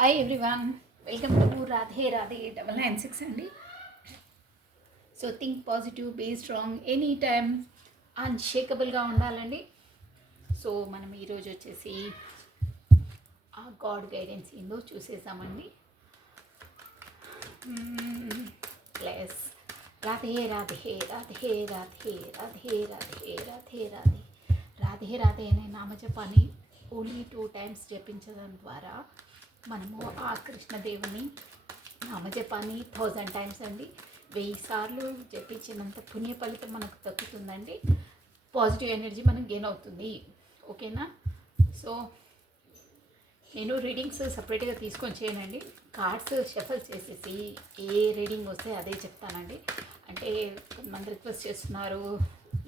Hi everyone, welcome to Radhe Radhe 996 అండి. So think positive, be strong, any time అన్షేకబుల్గా ఉండాలండి. సో మనం ఈరోజు వచ్చేసి ఆ గాడ్ గైడెన్స్ ఏందో చూసేసామండి. ప్లస్ రాధే రాధే రాధే రాధే రాధే రాధే రాధే రాధే రాధే రాధే అనే నామజపాన్ని ఓన్లీ 2 times జపించడం ద్వారా మనము ఆ కృష్ణదేవుని నామజపాన్ని 1000 times అండి, 1000 సార్లు జపించినంత పుణ్య ఫలితం మనకు దక్కుతుందండి. పాజిటివ్ ఎనర్జీ మనకు గెయిన్ అవుతుంది. ఓకేనా? సో నేను రీడింగ్స్ సపరేట్గా తీసుకొని చేయనండి. కార్డ్స్ షఫల్ చేసేసి ఏ రీడింగ్ వస్తే అదే చెప్తానండి. అంటే కొంతమంది రిక్వెస్ట్ చేస్తున్నారు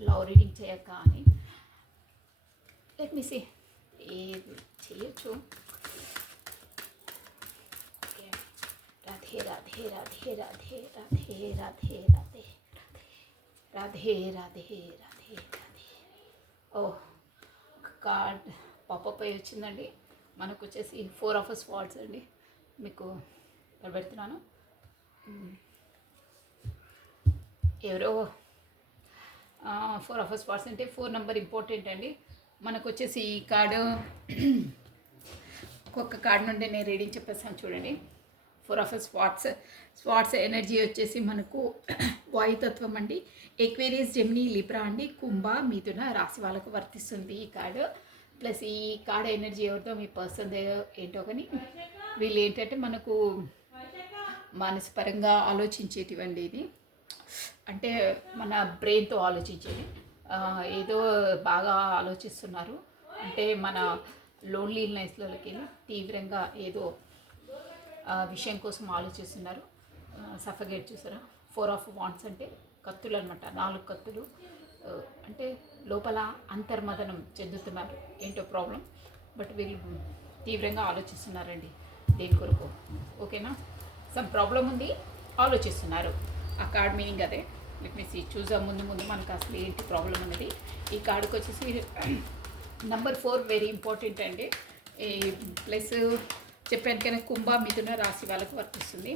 లవ్ రీడింగ్ చేయక అని. లెట్ మీ సీ ఏది చేయొచ్చు. రాధే రాధే రాధే రాధే రాధే రాధే రాధే రాధే రాధే రాధే రాధే. ఓ కార్డ్ పాపప్ అయి వచ్చిందండి. మనకు వచ్చేసి 4 of Swords అండి. మీకు పెడుతున్నాను. ఎవరో 4 of Swords అంటే 4 నెంబర్ ఇంపార్టెంట్ అండి. మనకు వచ్చేసి ఈ కార్డు ఒక్కొక్క కార్డు నుండి నేను రీడింగ్ చెప్పేస్తాను చూడండి. 4 of Swords ఎనర్జీ వచ్చేసి మనకు వాయుతత్వం అండి. ఎక్వేరియస్, జెమినీ, లిబ్రా అండి, కుంభ, మిథున రాశి వాళ్ళకు వర్తిస్తుంది ఈ కార్డు. ప్లస్ ఈ కార్డ్ ఎనర్జీ ఎవరితో మీ పర్సన్ ఏంటో కానీ వీళ్ళు ఏంటంటే మనకు మానసపరంగా ఆలోచించేటివండి. ఇది అంటే మన బ్రెయిన్తో ఆలోచించేది. ఏదో బాగా ఆలోచిస్తున్నారు, అంటే మన లోన్లీనెస్లోకి తీవ్రంగా ఏదో విషయం కోసం ఆలోచిస్తున్నారు. సఫగేట్ చూసారా? 4 of Wands అంటే కత్తులు అనమాట, 4 కత్తులు. అంటే లోపల అంతర్మదనం చెందుతున్నారు, ఏంటో ప్రాబ్లం. బట్ వీళ్ళు తీవ్రంగా ఆలోచిస్తున్నారండి దేని కొరకు. ఓకేనా? సమ్ ప్రాబ్లం ఉంది, ఆలోచిస్తున్నారు. ఆ కార్డ్ మీనింగ్ అదే. లెట్ మీ సీ, చూద్దాం ముందు మనకు అసలు ఏంటి ప్రాబ్లం అనేది. ఈ కార్డుకి వచ్చేసి నెంబర్ 4 వెరీ ఇంపార్టెంట్ అండి. ప్లస్ చెప్పాను కానీ కుంభ, మిథున రాశి వాళ్ళకు వర్తిస్తుంది.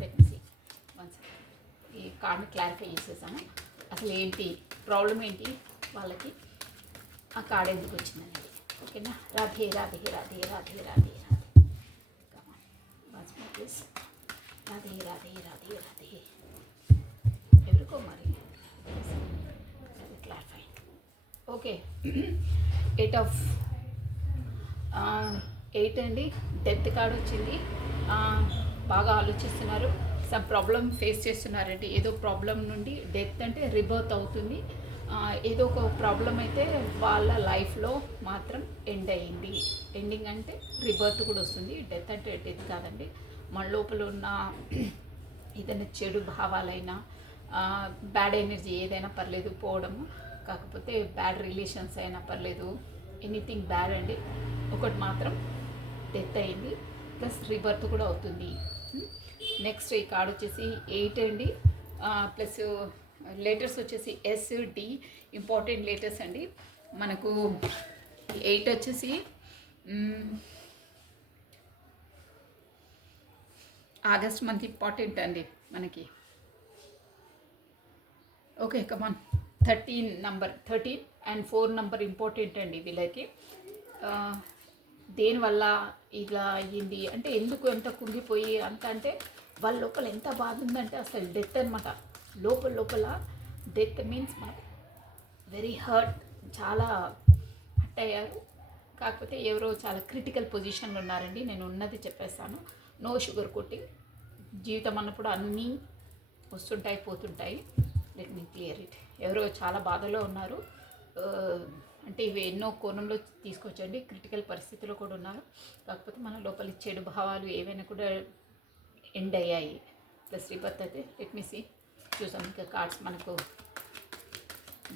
లెట్ మీ సీ వన్స్ ఈ కార్డ్ని క్లారిఫై చేసేసాను. అసలు ఏంటి ప్రాబ్లం, ఏంటి వాళ్ళకి, ఆ కార్డ్ ఎందుకు వచ్చిందండి. ఓకేనా? Radhe Radhe Radhe Radhe Radhe Radhe once more please. Radhe Radhe Radhe Radhe ఎవరికో మరి క్లారిఫై. ఓకే, 8 అండి. డెత్ కార్డ్ వచ్చింది. బాగా ఆలోచిస్తున్నారు, సమ్ ప్రాబ్లం ఫేస్ చేస్తున్నారండి. ఏదో ప్రాబ్లం నుండి డెత్ అంటే రిబర్త్ అవుతుంది. ఏదో ఒక ప్రాబ్లం అయితే వాళ్ళ లైఫ్లో మాత్రం ఎండ్ అయ్యింది. ఎండింగ్ అంటే రిబర్త్ కూడా వస్తుంది. డెత్ అంటే డెత్ కాదండి, మన లోపల ఉన్న ఏదైనా చెడు భావాలైనా, బ్యాడ్ ఎనర్జీ ఏదైనా పర్లేదు పోవడము, కాకపోతే బ్యాడ్ రిలేషన్స్ అయినా పర్లేదు, ఎనీథింగ్ బ్యాడ్ అండి. ఒకటి మాత్రం డెత్ అయింది, ప్లస్ రిబర్త్ కూడా అవుతుంది. నెక్స్ట్ ఈ కార్డ్ వచ్చేసి 8 అండి. ప్లస్ లెటర్స్ వచ్చేసి SD, ఇంపార్టెంట్ లెటర్స్ అండి. మనకు 8 వచ్చేసి ఆగస్ట్ మంత్ ఇంపార్టెంట్ అండి మనకి. Okay come on, 13 and 4 number important అండి వీళ్ళకి. దేనివల్ల ఇలా అయ్యింది అంటే, ఎందుకు ఎంత కుంగిపోయి అంత అంటే వాళ్ళ లోపల ఎంత బాధ ఉందంటే అసలు డెత్ అనమాట. లోపల డెత్ మీన్స్ మనకు వెరీ హర్ట్, చాలా హర్ట్ అయ్యారు. కాకపోతే ఎవరో చాలా క్రిటికల్ పొజిషన్లో ఉన్నారండి. నేను ఉన్నది చెప్పేస్తాను, నో షుగర్ కోటింగ్. జీవితం అన్నప్పుడు అన్నీ వస్తుంటాయి పోతుంటాయి. Let me clear it. ఎవరో చాలా బాధలో ఉన్నారు. అంటే ఇవి ఎన్నో కోణంలో తీసుకొచ్చండి, క్రిటికల్ పరిస్థితిలో కూడా ఉన్నారు. కాకపోతే మన లోపలి చెడు భావాలు ఏవైనా కూడా ఎండ్ అయ్యాయి. ప్లస్ రిబర్త్ అయితే లెట్ మీ సీ చూసాం. ఇంకా కార్డ్స్ మనకు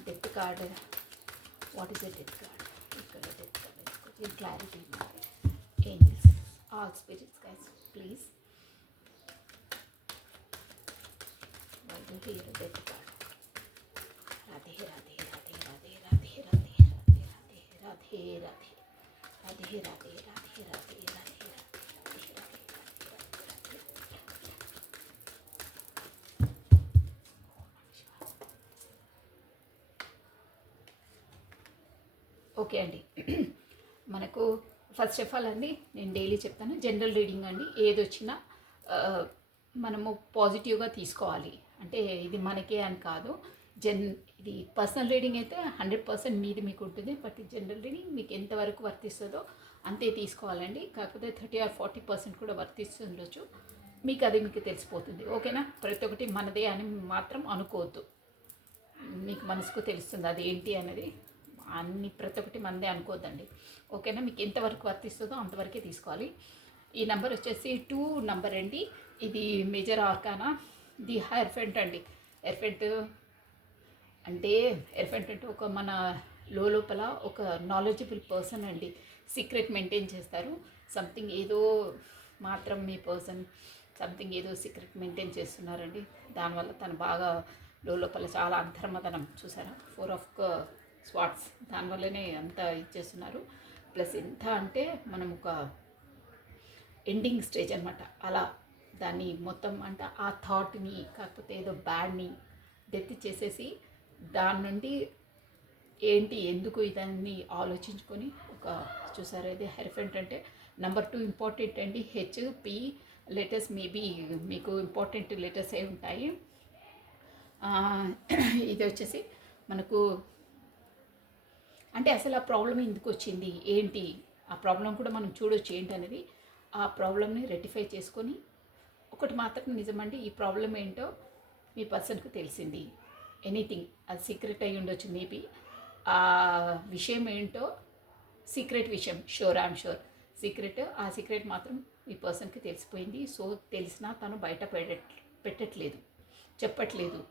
death card, what is a death card, ఇక్కడ డెత్ కార్డ్ కొంచెం clarity. Angels, all spirits guys please, వాళ్ళు hear death card. Radhe Radhe Radhe Radhe Radhe Radhe Radhe Radhe Radhe Radhe Radhe Radhe Radhe Radhe Radhe Radhe Radhe okay అండి. మనకు ఫస్ట్ ఆఫ్ ఆల్ అండి నేను డైలీ చెప్తాను, జనరల్ రీడింగ్ అండి. ఏదొచ్చినా మనము పాజిటివ్గా తీసుకోవాలి. అంటే ఇది మనకే అని కాదు, ఇది పర్సనల్ రీడింగ్ అయితే 100% మీది మీకు ఉంటుంది. బట్ జనరల్ రీడింగ్ మీకు ఎంతవరకు వర్తిస్తుందో అంతే తీసుకోవాలండి. కాకపోతే 30 or 40% కూడా వర్తిస్తుండొచ్చు. మీకు తెలిసిపోతుంది. ఓకేనా? ప్రతి ఒక్కటి మనదే అని మాత్రం అనుకోవద్దు. మీకు మనసుకు తెలుస్తుంది అది ఏంటి అనేది. ప్రతి ఒక్కటి మనదే అనుకోవద్దండి. ఓకేనా? మీకు ఎంతవరకు వర్తిస్తుందో అంతవరకే తీసుకోవాలి. ఈ నెంబర్ వచ్చేసి 2 నెంబర్ అండి. ఇది మేజర్ ఆర్కానా, ది ఎర్ఫెంట్ అండి. ఎర్ఫెంట్ అంటే ఒక మన లోపల ఒక నాలెడ్జబుల్ పర్సన్ అండి. సీక్రెట్ మెయింటైన్ చేస్తారు. సంథింగ్ ఏదో మాత్రం మీ పర్సన్ సంథింగ్ ఏదో సీక్రెట్ మెయింటైన్ చేస్తున్నారండి. దానివల్ల తను బాగా లోపల చాలా అంతర్మతనం చూసారా, 4 of స్వాట్స్, దానివల్లనే అంత ఇచ్చేస్తున్నారు. ప్లస్ ఎంత అంటే మనం ఒక ఎండింగ్ స్టేజ్ అనమాట. అలా దాన్ని మొత్తం అంటే ఆ థాట్ని కాకపోతే ఏదో బ్యాడ్ని డెత్ చేసేసి దాని నుండి ఏంటి ఎందుకు ఇదాన్ని ఆలోచించుకొని ఒక చూసారా. ఇది హెర్ఫెంట్ అంటే నెంబర్ 2 ఇంపార్టెంట్ అండి. HP లెటర్స్ మేబీ మీకు ఇంపార్టెంట్ లెటర్స్ ఏ ఉంటాయి. ఇది వచ్చేసి మనకు అంటే అసలు ఆ ప్రాబ్లం ఎందుకు వచ్చింది ఏంటి, ఆ ప్రాబ్లం కూడా మనం చూడొచ్చు ఏంటనేది. ఆ ప్రాబ్లమ్ని రెక్టిఫై చేసుకొని ఒకటి మాత్రం నిజమండి, ఈ ప్రాబ్లం ఏంటో మీ పర్సన్కి తెలిసింది. ఎనీథింగ్ అది సీక్రెట్ అయి ఉండొచ్చు మేబీ. ఆ విషయం ఏంటో సీక్రెట్ విషయం, ఐఎమ్ షూర్ సీక్రెట్. ఆ సీక్రెట్ మాత్రం ఈ పర్సన్కి తెలిసిపోయింది. సో తెలిసినా తను బయట పెట్టట్లేదు, చెప్పట్లేదు,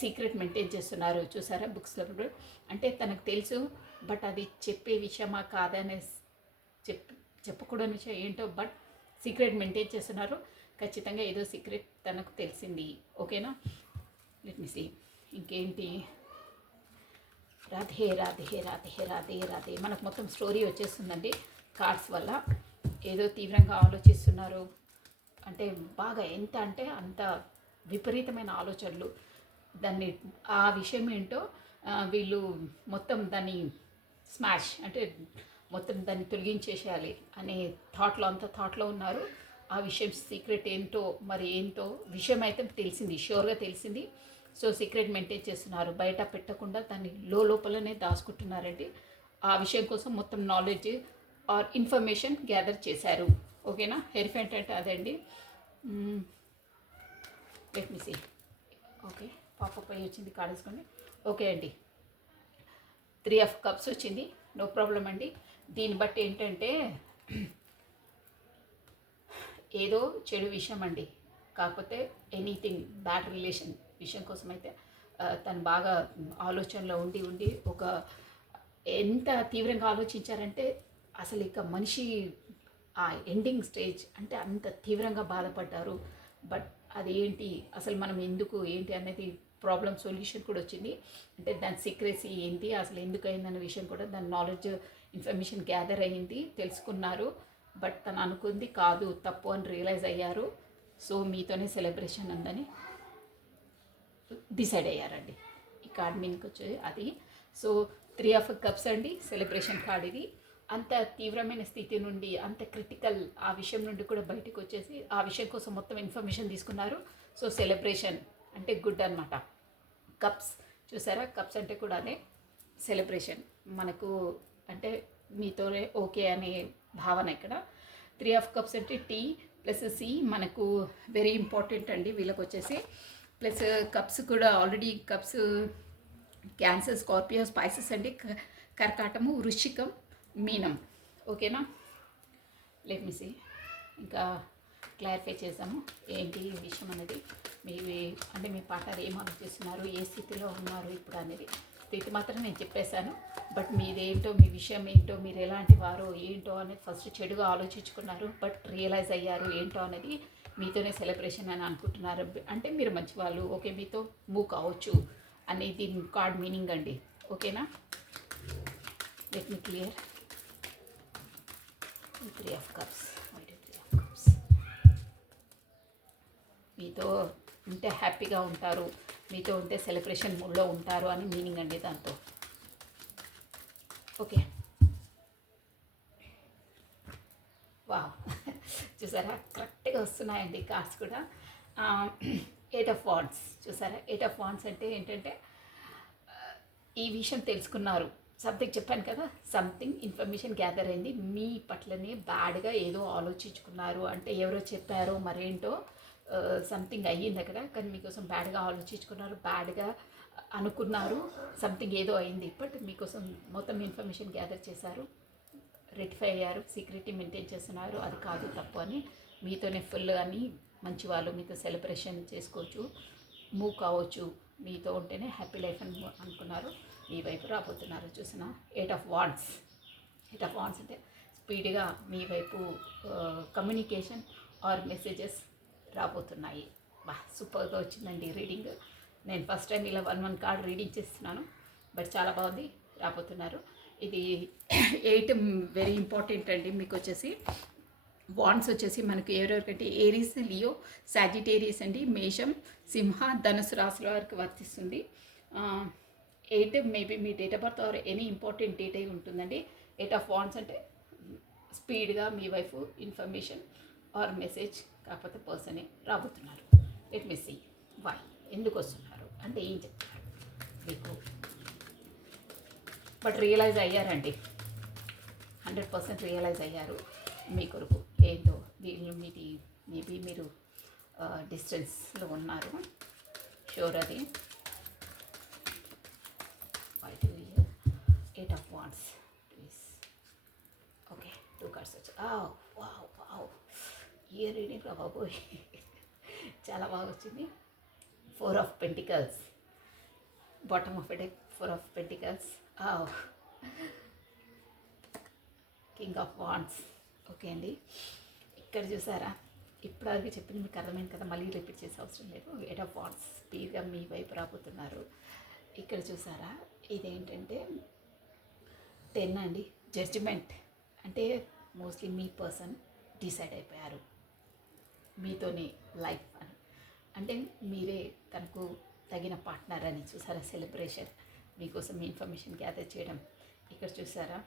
సీక్రెట్ మెయింటైన్ చేస్తున్నారు. చూసారా బుక్స్లో అంటే తనకు తెలుసు, బట్ అది చెప్పే విషయమా కాదనే చెప్పకూడని విషయం ఏంటో, బట్ సీక్రెట్ మెయింటైన్ చేస్తున్నారు. ఖచ్చితంగా ఏదో సీక్రెట్ తనకు తెలిసింది. ఓకేనా? లెట్ మీ సీ ఇంకేంటి. రాధే రాధే రాధే రాధే రాధే మనకు మొత్తం స్టోరీ వచ్చేస్తుందండి కార్డ్స్ వల్ల. ఏదో తీవ్రంగా ఆలోచిస్తున్నారు అంటే బాగా ఎంత అంటే అంత విపరీతమైన ఆలోచనలు. దాన్ని ఆ విషయం ఏంటో వీళ్ళు మొత్తం దాన్ని స్మాష్ అంటే మొత్తం దాన్ని తొలగించేసేయాలి అనే థాట్లో ఉన్నారు. ఆ విషయం సీక్రెట్ ఏంటో మరి ఏంటో విషయం అయితే తెలిసింది, షూర్గా తెలిసింది. సో సీక్రెట్ మెయింటైన్ చేస్తున్నారు, బయట పెట్టకుండా దాన్ని లోపలనే దాచుకుంటున్నారండి. ఆ విషయం కోసం మొత్తం నాలెడ్జ్ ఆర్ ఇన్ఫర్మేషన్ గ్యాదర్ చేశారు. ఓకేనా? హెర్ఫెంట్ అంటే అదండి. Let me see. Okay, pop up అయ్యి వచ్చింది, కాడేసుకోండి. ఓకే అండి, 3 of cups వచ్చింది. నో ప్రాబ్లం అండి. దీన్ని బట్టి ఏంటంటే ఏదో చెడు విషయం అండి, కాకపోతే ఎనీథింగ్ బ్యాడ్ రిలేషన్ విషయం కోసం అయితే తను బాగా ఆలోచనలో ఉండి ఒక ఎంత తీవ్రంగా ఆలోచించారంటే అసలు ఇక మనిషి ఆ ఎండింగ్ స్టేజ్ అంటే అంత తీవ్రంగా బాధపడ్డారు. బట్ అదేంటి అసలు మనం ఎందుకు ఏంటి అనేది ప్రాబ్లం సొల్యూషన్ కూడా వచ్చింది. అంటే దాని సీక్రెసీ ఏంటి అసలు ఎందుకు అయిందన్న విషయం కూడా దాని నాలెడ్జ్ ఇన్ఫర్మేషన్ గ్యాదర్ అయ్యింది, తెలుసుకున్నారు. బట్ తను అనుకుంది కాదు, తప్పు అని రియలైజ్ అయ్యారు. సో మీతోనే సెలబ్రేషన్ ఉందని డిసైడ్ అయ్యారండి. ఈ కార్డ్ మీనికి వచ్చేది అది. సో 3 of cups అండి, సెలబ్రేషన్ కార్డ్ ఇది. అంత తీవ్రమైన స్థితి నుండి అంత క్రిటికల్ ఆ విషయం నుండి కూడా బయటకు వచ్చేసి ఆ విషయం కోసం మొత్తం ఇన్ఫర్మేషన్ తీసుకున్నారు. సో సెలబ్రేషన్ అంటే గుడ్ అనమాట. కప్స్ చూసారా, కప్స్ అంటే కూడా అదే సెలబ్రేషన్. మనకు అంటే మీతోనే ఓకే అనే భావన ఇక్కడ. 3 of cups అంటే టీ ప్లస్ సి మనకు వెరీ ఇంపార్టెంట్ అండి వీళ్ళకి వచ్చేసి. ప్లస్ కప్స్ కూడా already cups cancer, Scorpio, spices అండి, కర్కాటము, వృశ్చికం, మీనం. ఓకేనా? లెట్ మీ సీ ఇంకా క్లారిఫై చేద్దాము ఏంటి విషయం అనేది. అంటే మీ పార్ట్నర్ ఏం ఆలోచిస్తున్నారు, ఏ స్థితిలో ఉన్నారు ఇప్పుడు అనేది. స్థితి మాత్రం నేను చెప్పేశాను, బట్ మీదేంటో మీ విషయం ఏంటో మీరు ఎలాంటి వారో ఏంటో అనేది ఫస్ట్ చెడుగా ఆలోచించుకున్నారు, బట్ రియలైజ్ అయ్యారు ఏంటో అనేది. మీతోనే సెలబ్రేషన్ అని అనుకుంటున్నారు అంటే మీరు మంచి వాళ్ళు, ఓకే మీతో మూవ్ కావచ్చు అనేది కార్డ్ మీనింగ్ అండి. ఓకేనా? Let me clear. 3 of cups. మీతో ఉంటే హ్యాపీగా ఉంటారు, మీతో ఉంటే సెలబ్రేషన్ మూడ్లో ఉంటారు అని మీనింగ్ అండి దాంతో. ఓకే. చూసారా కరెక్ట్గా వస్తున్నాయండి కార్డ్స్ కూడా. 8 ఆఫ్ వాండ్స్ చూసారా. 8 ఆఫ్ వాండ్స్ అంటే ఏంటంటే ఈ విషయం తెలుసుకున్నారు, సంథింగ్ చెప్పాను కదా, సంథింగ్ ఇన్ఫర్మేషన్ గ్యాదర్ అయింది మీ పట్లనే. బ్యాడ్గా ఏదో ఆలోచించుకున్నారు అంటే ఎవరో చెప్పారో మరేంటో సంథింగ్ అయ్యింది అక్కడ, కానీ మీకోసం బ్యాడ్గా ఆలోచించుకున్నారు, బ్యాడ్గా అనుకున్నారు, సంథింగ్ ఏదో అయింది. బట్ మీకోసం మొత్తం ఇన్ఫర్మేషన్ గ్యాదర్ చేశారు, రెక్టిఫై అయ్యారు, సీక్రెట్ని మెయింటైన్ చేస్తున్నారు. అది కాదు తప్పు అని మీతోనే ఫుల్ అని మంచి వాళ్ళు మీతో సెలబ్రేషన్ చేసుకోవచ్చు, మూవ్ కావచ్చు, మీతో ఉంటేనే హ్యాపీ లైఫ్ అని అనుకున్నారు. మీ వైపు రాబోతున్నారు. చూసిన 8 ఆఫ్ వాండ్స్. 8 ఆఫ్ వాండ్స్ అంటే స్పీడ్గా మీ వైపు కమ్యూనికేషన్ ఆర్ మెసేజెస్ రాబోతున్నాయి. సూపర్గా వచ్చిందండి రీడింగ్. నేను ఫస్ట్ టైం ఇలా 1 కార్డ్ రీడింగ్ చేస్తున్నాను, బట్ చాలా బాగుంది. రాబోతున్నారు. ఇది 8 వెరీ ఇంపార్టెంట్ అండి. మీకు వచ్చేసి వాండ్స్ వచ్చేసి మనకు ఎవరెవరికంటే ఏరీస్, లియో, సాజిటేరియస్ అండి, మేషం, సింహ, ధనుసు రాశుల వారికి వర్తిస్తుంది. 8 maybe me date of birth or any important date అయి ఉంటుందండి. 8 ఆఫ్ వాండ్స్ అంటే స్పీడ్గా మీ వైపు ఇన్ఫర్మేషన్ ఆర్ మెసేజ్, కాకపోతే పర్సనే రాబోతున్నారు. లెట్ మీ సీ వై, ఎందుకు వస్తున్నారు అంటే ఏం చెప్తున్నారు మీకు. బట్ రియలైజ్ అయ్యారండి, 100% రియలైజ్ అయ్యారు మీ కొరకు ఏందో. వీళ్ళు మీది మేబీ మీరు డిస్టెన్స్లో ఉన్నారు, షూర్ అది. 8 of wands please. Okay 2 cards వచ్చాయి. వావ్ ఏ రీడింగ్ రా బాబోయ్, చాలా బాగా వచ్చింది. 4 of pentacles, bottom of a deck, 4 of pentacles, king of wands. Okay అండి, ఇక్కడ చూసారా, ఇప్పటివరకు చెప్పింది మీకు అర్థమైంది కదా, మళ్ళీ రిపీట్ చేసే అవసరం లేదు. 8 ఆఫ్ వాండ్స్ స్పీడ్గా మీ వైపు రాబోతున్నారు. ఇక్కడ చూసారా, ఇదేంటంటే 10 అండి, జడ్జిమెంట్. అంటే మోస్ట్లీ మీ పర్సన్ డిసైడ్ అయిపోయారు మీతోనే లైఫ్ అని, అంటే మీరే తనకు తగిన పార్ట్నర్ అని. చూసారా సెలబ్రేషన్, మీకోసం ఇన్ఫర్మేషన్ గ్యాదర్ చేయడం. ఇక్కడ చూసారా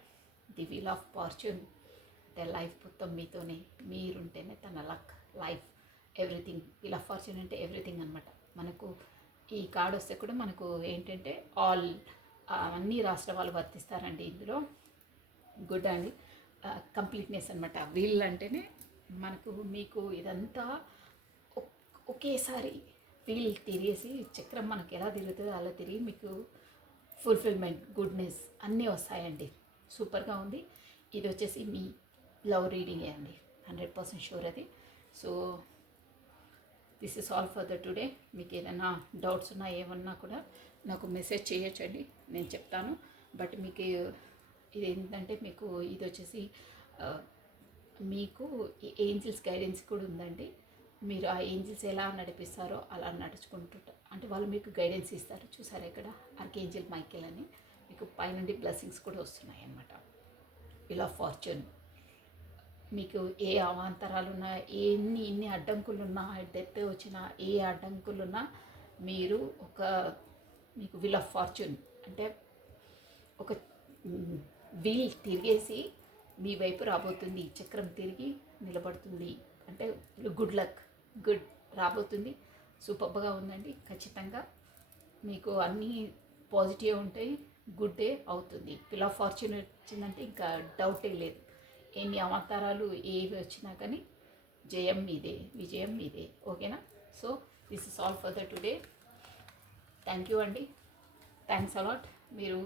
ది వీల్ ఆఫ్ ఫార్చ్యూన్, అంటే లైఫ్ మొత్తం మీతోనే, మీరుంటేనే తన luck, life, everything. Wheel of fortune అంటే ఎవ్రీథింగ్ అనమాట. మనకు ఈ కార్డ్ వస్తే కూడా మనకు ఏంటంటే ఆల్ అన్ని రాష్ట్ర వాళ్ళు వర్తిస్తారండి ఇందులో. గుడ్ అండి, కంప్లీట్నెస్ అనమాట. వీల్ అంటేనే మనకు మీకు ఇదంతా ఒకేసారి వీల్ తిరిగేసి, చక్రం మనకు ఎలా తిరుగుతుందో అలా తిరిగి మీకు ఫుల్ఫిల్మెంట్, గుడ్నెస్ అన్నీ వస్తాయండి. సూపర్గా ఉంది. ఇది వచ్చేసి మీ లవ్ రీడింగే అండి, 100% షూర్ అది. So this is all for the today. మీకు ఏదైనా డౌట్స్ ఉన్నా ఏమన్నా కూడా నాకు మెసేజ్ చేయొచ్చండి, నేను చెప్తాను. బట్ మీకు ఇది ఏంటంటే మీకు ఇది వచ్చేసి మీకు ఏంజిల్స్ గైడెన్స్ కూడా ఉందండి. మీరు ఆ ఏంజిల్స్ ఎలా నడిపిస్తారో అలా నడుచుకుంటూ, అంటే వాళ్ళు మీకు గైడెన్స్ ఇస్తారు. చూసారా ఇక్కడ ఆర్కేంజల్ మైకేల్ అని, మీకు పైనుండి బ్లెస్సింగ్స్ కూడా వస్తున్నాయి అన్నమాట. వీల్ ఆఫ్ ఫార్చ్యూన్, మీకు ఏ అవాంతరాలున్నా, ఇన్ని అడ్డంకులున్నా, డెత్ వచ్చినా, ఏ అడ్డంకులున్నా మీరు మీకు వీల్ ఆఫ్ ఫార్చ్యూన్ అంటే ఒక వీల్ తిరిగేసి మీ వైపు రాబోతుంది, చక్రం తిరిగి నిలబడుతుంది. అంటే గుడ్ లక్, గుడ్ రాబోతుంది. సూపర్గా ఉందండి. ఖచ్చితంగా మీకు అన్నీ పాజిటివ్ ఉంటాయి, గుడ్ డే అవుతుంది. వీల్ ఆఫ్ ఫార్చ్యూన్ వచ్చిందంటే ఇంకా డౌటే లేదు. ఎన్ని అవతారాలు ఏవి వచ్చినా కానీ జయం మీదే, విజయం మీదే. ఓకేనా? So this is all for the today. Thank you అండి, థ్యాంక్స్ అలాట్. మీరు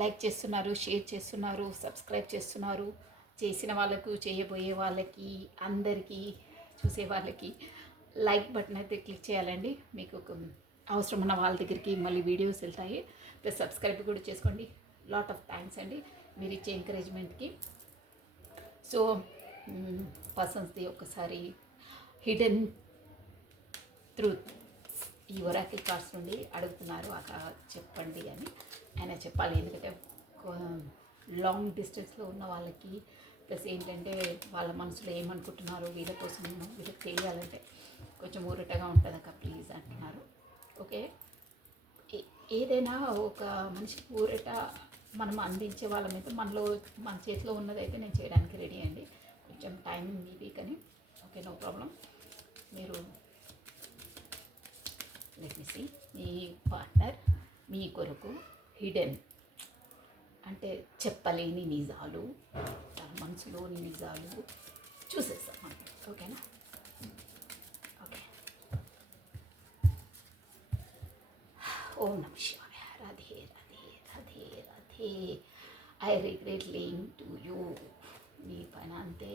లైక్ చేస్తున్నారు, షేర్ చేస్తున్నారు, సబ్స్క్రైబ్ చేస్తున్నారు. చేసిన వాళ్ళకు, చేయబోయే వాళ్ళకి, అందరికీ, చూసే వాళ్ళకి లైక్ బటన్ అయితే క్లిక్ చేయాలండి. మీకు అవసరం ఉన్న వాళ్ళ దగ్గరికి మళ్ళీ వీడియోస్ వెళ్తాయి. ప్లస్ సబ్స్క్రైబ్ కూడా చేసుకోండి. లాట్ ఆఫ్ థ్యాంక్స్ అండి మీరు ఇచ్చే ఎంకరేజ్మెంట్కి. సో పర్సన్స్ది ఒకసారి హిడెన్ ట్రూత్ ఈ ఒరాకిల్ కార్డ్స్ నుండి అడుగుతున్నారు, అక్కడ చెప్పండి అని ఆయన చెప్పాలి. ఎందుకంటే లాంగ్ డిస్టెన్స్లో ఉన్న వాళ్ళకి, ప్లస్ ఏంటంటే వాళ్ళ మనసులో ఏమనుకుంటున్నారు వీళ్ళ కోసం, వీళ్ళకి తెలియాలంటే కొంచెం ఊరటగా ఉంటుంది అక్క ప్లీజ్ అంటున్నారు. ఓకే, ఏదైనా ఒక మనిషికి ఊరట మనం అందించే వాళ్ళ మీద మన చేతిలో ఉన్నదైతే నేను చేయడానికి రెడీ అండి. కొంచెం టైం మీది కానీ ఓకే, నో ప్రాబ్లం. మీరు లెట్ మీ సీ. మీ పార్ట్నర్ మీ కొరకు హిడెన్ అంటే చెప్పలేని నిజాలు, తన మనసులోని నిజాలు చూసేస్తాం. ఓకేనా? ఓకే. ఓం నమ శివాయ. Radhe Radhe Radhe Radhe. I regret laying to you. మీ పైన అంతే.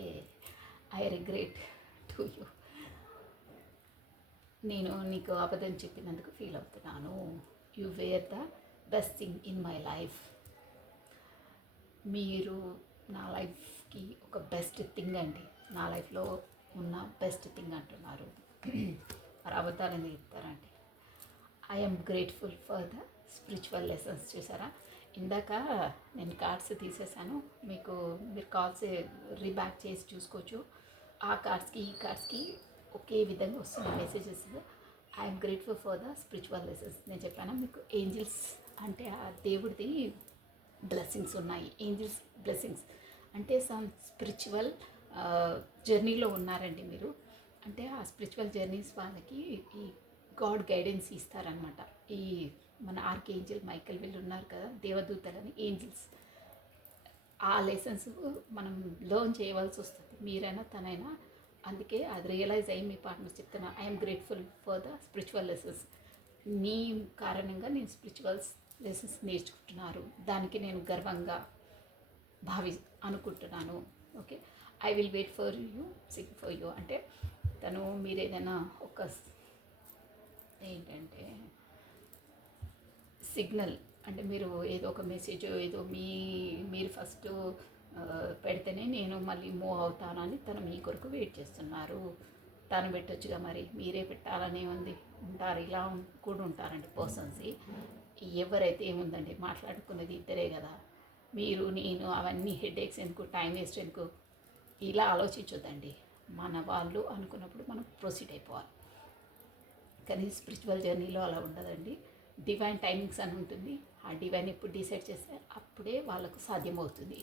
I regret to you. నేను నీకు అబద్ధం చెప్పినందుకు ఫీల్ అవుతున్నాను. You were the best thing in my life. మీరు నా లైఫ్కి ఒక బెస్ట్ థింగ్ అండి. నా లైఫ్లో ఉన్న బెస్ట్ థింగ్ అంటున్నారు. మరి అబద్ధాలు ఎందుకు చెప్తారండి? I'm grateful for the spiritual lessons. చూసారా, ఇందాక నేను కార్డ్స్ తీసేసాను. మీరు కాల్స్ రీబ్యాక్ చేసి చూసుకోవచ్చు. ఆ కార్డ్స్కి ఈ కార్డ్స్కి ఒకే విధంగా వస్తుంది messages. I'm grateful for the spiritual lessons. నేను చెప్పాను మీకు, ఏంజిల్స్ అంటే ఆ దేవుడిది బ్లెస్సింగ్స్ ఉన్నాయి. ఏంజిల్స్ బ్లెస్సింగ్స్ అంటే సమ్ స్పిరిచువల్ జర్నీలో ఉన్నారండి మీరు. అంటే ఆ స్పిరిచువల్ జర్నీస్ వాళ్ళకి ఈ గాడ్ గైడెన్స్ ఇస్తారనమాట. ఈ మన ఆర్కేంజిల్ మైకేల్ వీళ్ళు ఉన్నారు కదా, దేవదూతలని ఏంజిల్స్. ఆ లెసన్స్ మనం లెర్న్ చేయవలసి వస్తుంది, మీరైనా తనైనా. అందుకే అది రియలైజ్ అయ్యి మీ పార్ట్నర్ చెప్తున్నా, I'm grateful for the spiritual lessons. నీ కారణంగా నేను స్పిరిచువల్స్ లెసన్స్ నేర్చుకుంటున్నారు, దానికి నేను గర్వంగా అనుకుంటున్నాను. Okay, I will wait for you, sing for you. అంటే తను మీరు ఏదైనా ఒక ఏంటంటే సిగ్నల్, అంటే మీరు ఏదో ఒక మెసేజ్ ఏదో మీరు ఫస్ట్ పెడితేనే నేను మళ్ళీ మూవ్ అవుతానని తను మీ కొరకు వెయిట్ చేస్తున్నారు. తను పెట్టొచ్చుగా, మరి మీరే పెట్టాలని ఉంది. ఉంటారు, ఇలా కూడా ఉంటారండి పర్సన్స్. ఎవరైతే ఏముందండి, మాట్లాడుకున్నది ఇద్దరే కదా. మీరు నేను అవన్నీ హెడేక్స్ ఎందుకు, టైం వేస్ట్ ఎందుకు, ఇలా ఆలోచించొద్దండి. మన వాళ్ళు అనుకున్నప్పుడు మనం ప్రొసీడ్ అయిపోవాలి. కానీ స్పిరిచువల్ జర్నీలో అలా ఉండదండి. డివైన్ టైమింగ్స్ అని ఉంటుంది. ఆ డివైన్ ఎప్పుడు డిసైడ్ చేస్తే అప్పుడే వాళ్ళకు సాధ్యమవుతుంది.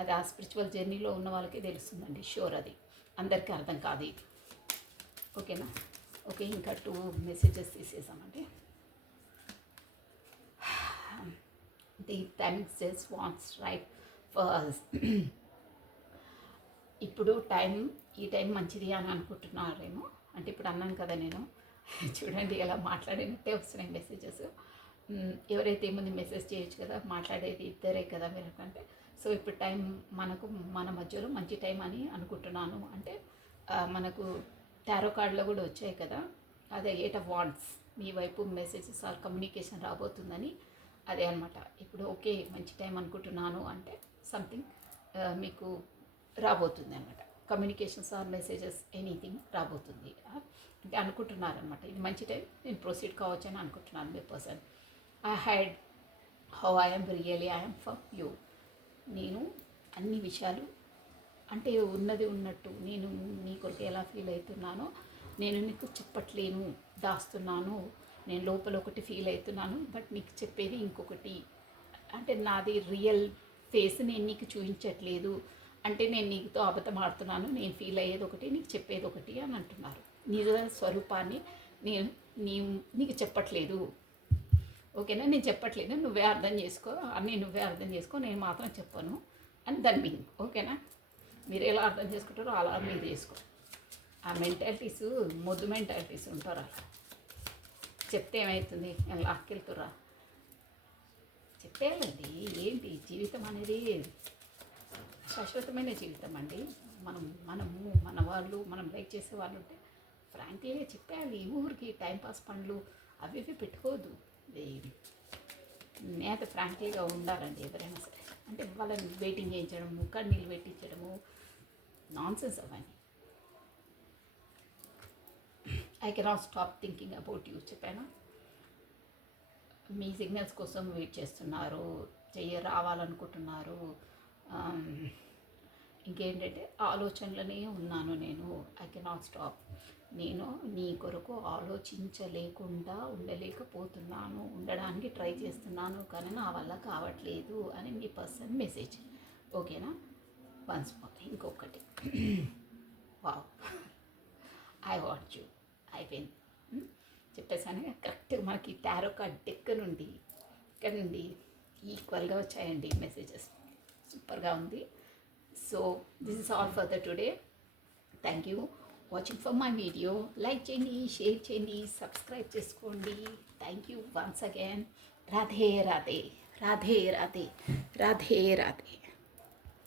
అది ఆ స్పిరిచువల్ జర్నీలో ఉన్న వాళ్ళకే తెలుస్తుందండి. షూర్, అది అందరికీ అర్థం కాదు ఇది. ఓకేనా? ఓకే, ఇంకా 2 మెసేజెస్ తీసేసామండి. The timings just wants right for us. ఇప్పుడు ఈ టైం మంచిది అని అనుకుంటున్నారేమో. అంటే ఇప్పుడు అన్నాను కదా నేను, చూడండి ఎలా మాట్లాడినట్టే వస్తున్నాయి మెసేజెస్. ఎవరైతే ఏముంది మెసేజ్ చేయొచ్చు కదా, మాట్లాడేది ఇద్దరే కదా మీరు అంటే. సో ఇప్పుడు టైం మన మధ్యలో మంచి టైం అని అనుకుంటున్నాను. అంటే మనకు టారో కార్డులో కూడా వచ్చాయి కదా, అదే 8 of Wands. మీ వైపు మెసేజెస్ ఆర్ కమ్యూనికేషన్ రాబోతుందని అదే అనమాట. ఇప్పుడు ఓకే మంచి టైం అనుకుంటున్నాను అంటే సంథింగ్ మీకు రాబోతుంది అనమాట. కమ్యూనికేషన్స్ ఆర్ మెసేజెస్ ఎనీథింగ్ రాబోతుంది అంటే అనుకుంటున్నారనమాట. ఇది మంచి టైం, నేను ప్రొసీడ్ కావచ్చు అని అనుకుంటున్నాను. మీ person I had how I'm really I'm for you. నేను అన్ని విషయాలు అంటే ఉన్నది ఉన్నట్టు నేను నీ కొరకు ఎలా ఫీల్ అవుతున్నానో నేను నీకు చెప్పట్లేను, దాస్తున్నాను. నేను లోపల ఒకటి ఫీల్ అవుతున్నాను, బట్ నీకు చెప్పేది ఇంకొకటి. అంటే నాది రియల్ ఫేస్ నేను నీకు చూపించట్లేదు. అంటే నేను నీకుతో అబద్ధం ఆడుతున్నాను, నేను ఫీల్ అయ్యేది ఒకటి, నీకు చెప్పేది ఒకటి అని అంటున్నారు. నిజ స్వరూపాన్ని నేను నీకు చెప్పట్లేదు. ఓకేనా? నేను చెప్పట్లేదు, నువ్వే అర్థం చేసుకో, అన్నీ నువ్వే అర్థం చేసుకో, నేను మాత్రం చెప్పను అని దాని మీనింగ్. ఓకేనా? మీరు ఎలా అర్థం చేసుకుంటారో అలా మీరు చేసుకో. ఆ మెంటాలిటీస్ మొద్దు మెంటాలిటీస్ ఉంటారు. అలా చెప్తే ఏమవుతుంది, లాక్కెళ్తురా, చెప్పేయాలండి. ఏంటి జీవితం అనేది శాశ్వతమైన జీవితం అండి. మనము మన వాళ్ళు మనం లైక్ చేసే వాళ్ళు ఉంటే ఫ్రాంక్లీగా చెప్పేయాలి. ఊరికి టైంపాస్ పనులు అవి ఇవి పెట్టుకోవద్దు. నేత ఫ్రాంక్లీగా ఉండాలండి ఎవరైనా సరే. అంటే వాళ్ళని వెయిటింగ్ చేయించడము, కన్నీళ్ళు పెట్టించడము నాన్సెన్స్ అవన్నీ. I cannot stop thinking about you చెప్పాను. మీ సిగ్నల్స్ కోసం వెయిట్ చేస్తున్నారు, రావాలనుకుంటున్నారు. ఇంకేంటంటే ఆలోచనలనే ఉన్నాను నేను. I cannot stop. నేను నీ కొరకు ఆలోచించలేకుండా ఉండలేకపోతున్నాను, ఉండడానికి ట్రై చేస్తున్నాను, కానీ నా వల్ల కావట్లేదు అని మీ పర్సన్ మెసేజ్. ఓకేనా? వన్స్ మోర్ ఇంకొకటి. Wow, I want you, I win. చెప్పేసాను కరెక్ట్గా మనకి టారో కార్డ్ డెక్ నుండి ఇక్కడ నుండి ఈక్వల్గా వచ్చాయండి మెసేజెస్. సూపర్గా ఉంది. So this is all for the today. Thank you watching for my video. Like చేయండి, షేర్ చేయండి, సబ్స్క్రైబ్ చేసుకోండి. Thank you once again. Radhe Radhe, Radhe Radhe, Radhe Radhe.